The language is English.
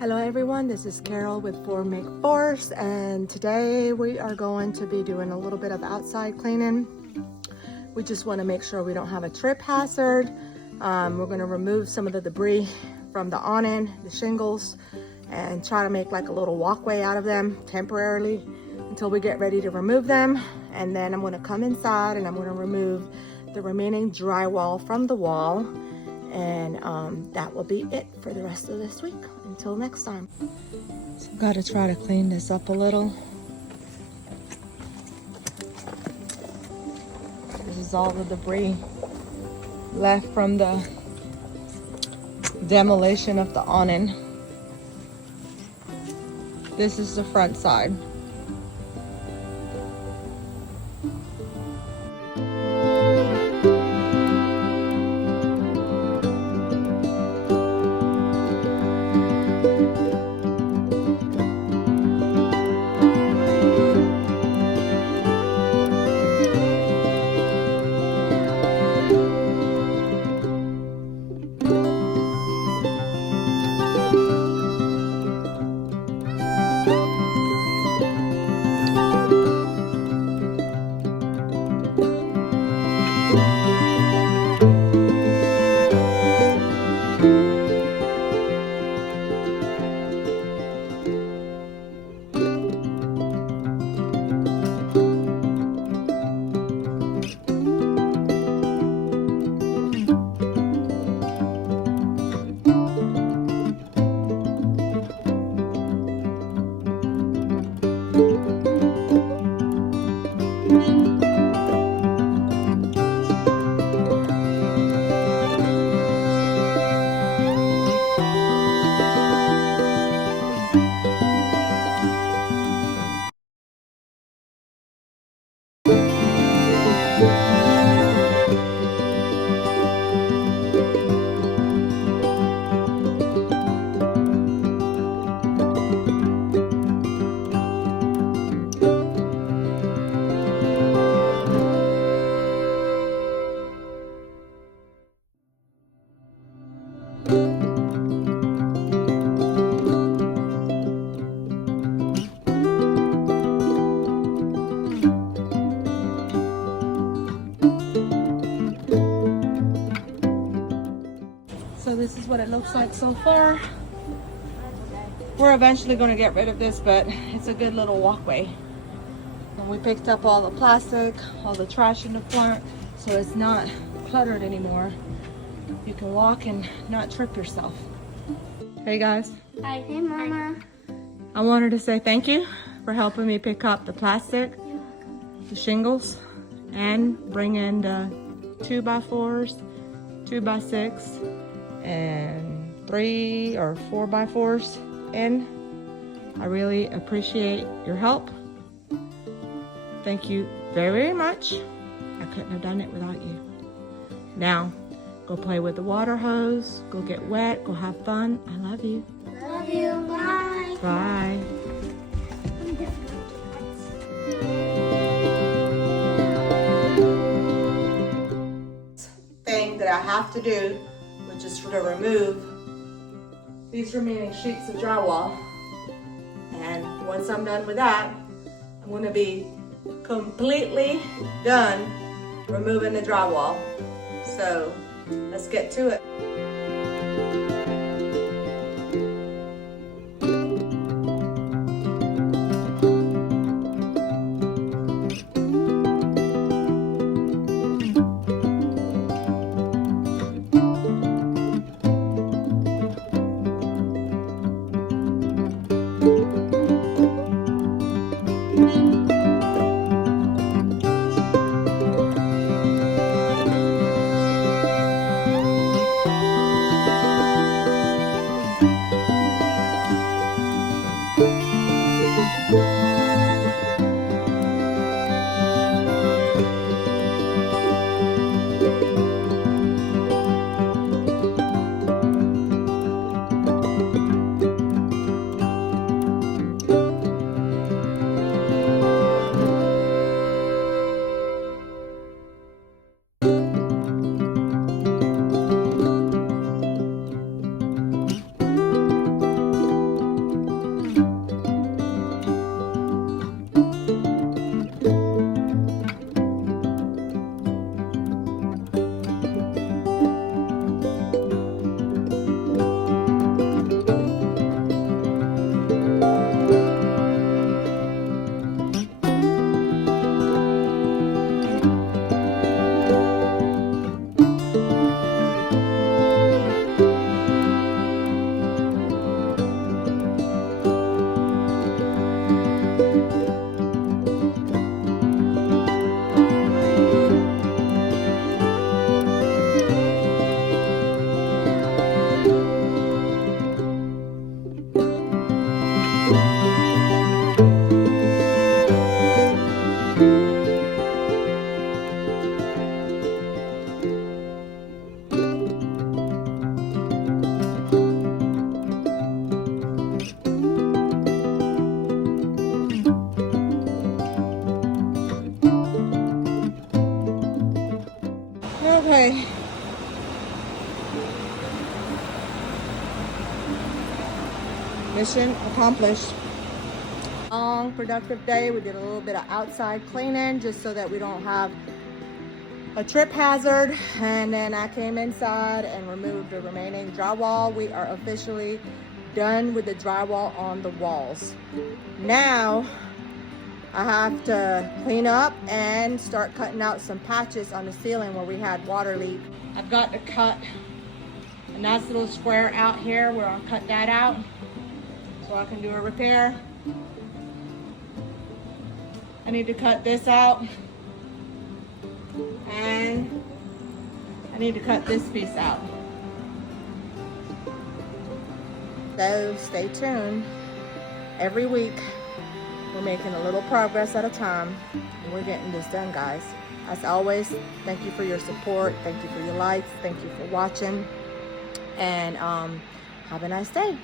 Hello everyone, this is Carol with 4 Make Force, and today we are going to be doing a little bit of outside cleaning. We just want to make sure we don't have a trip hazard. We're going to remove some of the debris from the awning, the shingles, and try to make like a little walkway out of them temporarily until we get ready to remove them. And then I'm going to come inside and I'm going to remove the remaining drywall from the wall. And that will be it for the rest of this week until next time. So I've got to try to clean this up a little. This is all the debris left from the demolition of the awning. This is the front side. So this is what it looks like so far. We're eventually going to get rid of this, but it's a good little walkway. And we picked up all the plastic, all the trash in the front, so it's not cluttered anymore. You can walk and not trip yourself. Hey guys. Hi. Hey Mama. I wanted to say thank you for helping me pick up the plastic, the shingles, and bring in the 2x4s, 2x6, and 3 or 4x4s in. I really appreciate your help. Thank you very, very much. I couldn't have done it without you. Now, go play with the water hose, go get wet, go have fun. I love you. Love you. Bye. Bye. Thing that I have to do, which is to remove these remaining sheets of drywall. And once I'm done with that, I'm going to be completely done removing the drywall. So let's get to it. mission accomplished. Long, productive day. We did a little bit of outside cleaning just so that we don't have a trip hazard. And then I came inside and removed the remaining drywall. We are officially done with the drywall on the walls. Now I have to clean up and start cutting out some patches on the ceiling where we had water leak. I've got to cut a nice little square out here where I'll cut that out so I can do a repair. I need to cut this out, and I need to cut this piece out. So stay tuned. Every week we're making a little progress at a time, and we're getting this done, guys. As always, thank you for your support, thank you for your likes, thank you for watching, and have a nice day.